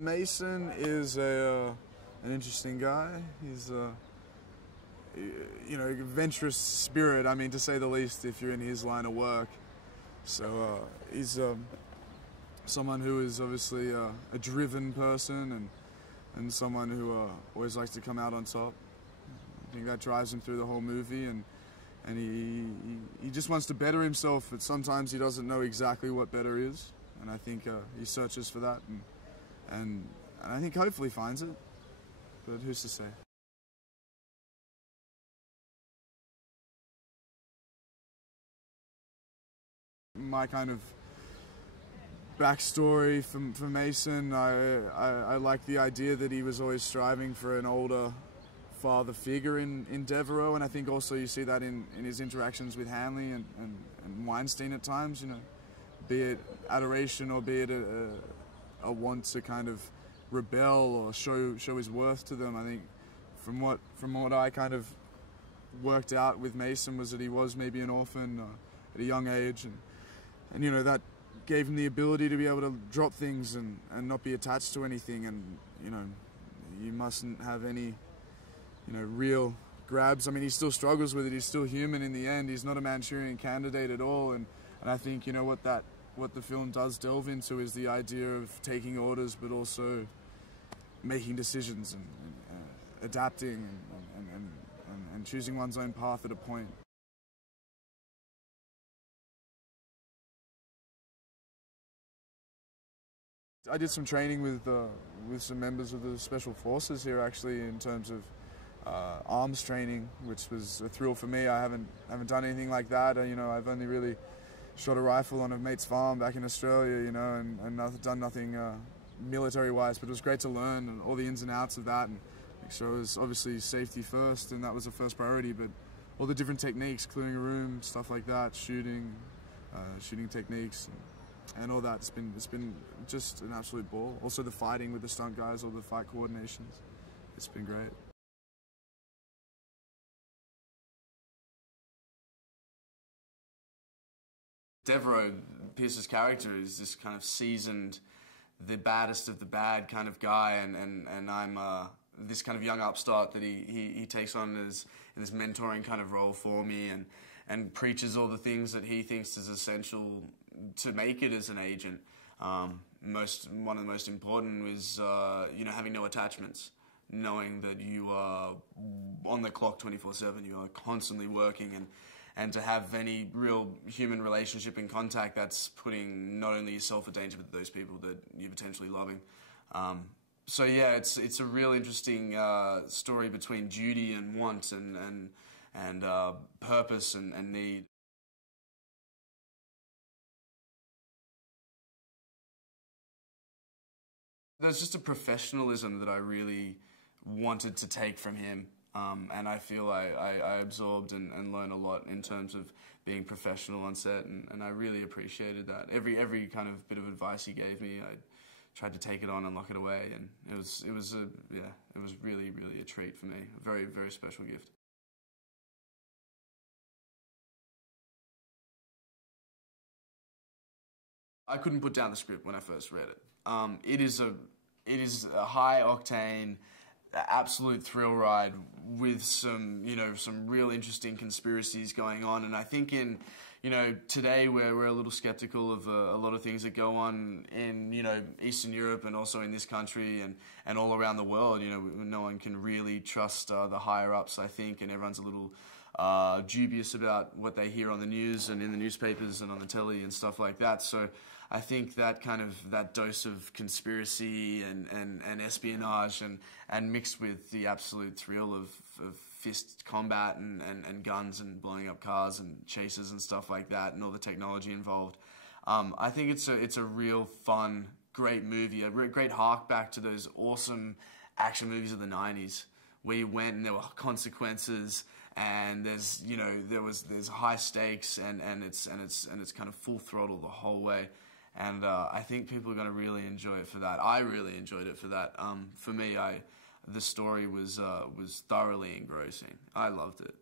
Mason is an interesting guy. He's you know, adventurous spirit, I mean, to say the least, if you're in his line of work. So he's someone who is obviously a driven person and someone who always likes to come out on top. I think that drives him through the whole movie, and he just wants to better himself, but sometimes he doesn't know exactly what better is, and I think he searches for that, and I think hopefully finds it, but who's to say? My kind of backstory for Mason, I like the idea that he was always striving for an older father figure in Devereaux, and I think also you see that in his interactions with Hanley and Weinstein at times, you know, be it adoration or be it a want to kind of rebel or show his worth to them. I think from what I kind of worked out with Mason was that he was maybe an orphan at a young age, and you know, that gave him the ability to be able to drop things and not be attached to anything, and you know, you mustn't have any, you know, real grabs. I mean, he still struggles with it, he's still human in the end, he's not a Manchurian candidate at all, and I think, you know, what the film does delve into is the idea of taking orders but also making decisions and adapting and choosing one's own path at a point. I did some training with some members of the Special Forces here, actually, in terms of arms training, which was a thrill for me. I haven't done anything like that. You know, I've only really shot a rifle on a mate's farm back in Australia, you know, and done nothing military-wise. But it was great to learn all the ins and outs of that, and make sure it was obviously safety first, and that was the first priority. But all the different techniques, clearing a room, stuff like that, shooting techniques. And all that, it's been just an absolute ball. Also the fighting with the stunt guys, all the fight coordinations, it's been great. Devereaux, Pierce's character, is this kind of seasoned, the baddest of the bad kind of guy, and I'm this kind of young upstart that he takes on as in this mentoring kind of role for me, and preaches all the things that he thinks is essential to make it as an agent. One of the most important was you know, having no attachments, knowing that you are on the clock 24/7, you are constantly working, and to have any real human relationship and contact that's putting not only yourself at danger but those people that you're potentially loving. So yeah, it's a real interesting story between duty and want and purpose and need. There's just a professionalism that I really wanted to take from him, and I feel I absorbed and learned a lot in terms of being professional on set, and I really appreciated that. Every kind of bit of advice he gave me, I tried to take it on and lock it away, and it was really a treat for me. A very special gift. I couldn't put down the script when I first read it. It is a high octane, absolute thrill ride with some, you know, some real interesting conspiracies going on. And I think in, you know, today we're a little skeptical of a lot of things that go on in, you know, Eastern Europe and also in this country and all around the world. You know, no one can really trust the higher ups, I think, and everyone's a little dubious about what they hear on the news and in the newspapers and on the telly and stuff like that. So I think that dose of conspiracy and espionage and mixed with the absolute thrill of fist combat and guns and blowing up cars and chases and stuff like that and all the technology involved, I think it's a real fun, great movie, a great hark back to those awesome action movies of the 90s, where you went and there were consequences and there's, you know, there's high stakes and it's kind of full throttle the whole way. And I think people are going to really enjoy it for that. I really enjoyed it for that. For me, the story was thoroughly engrossing. I loved it.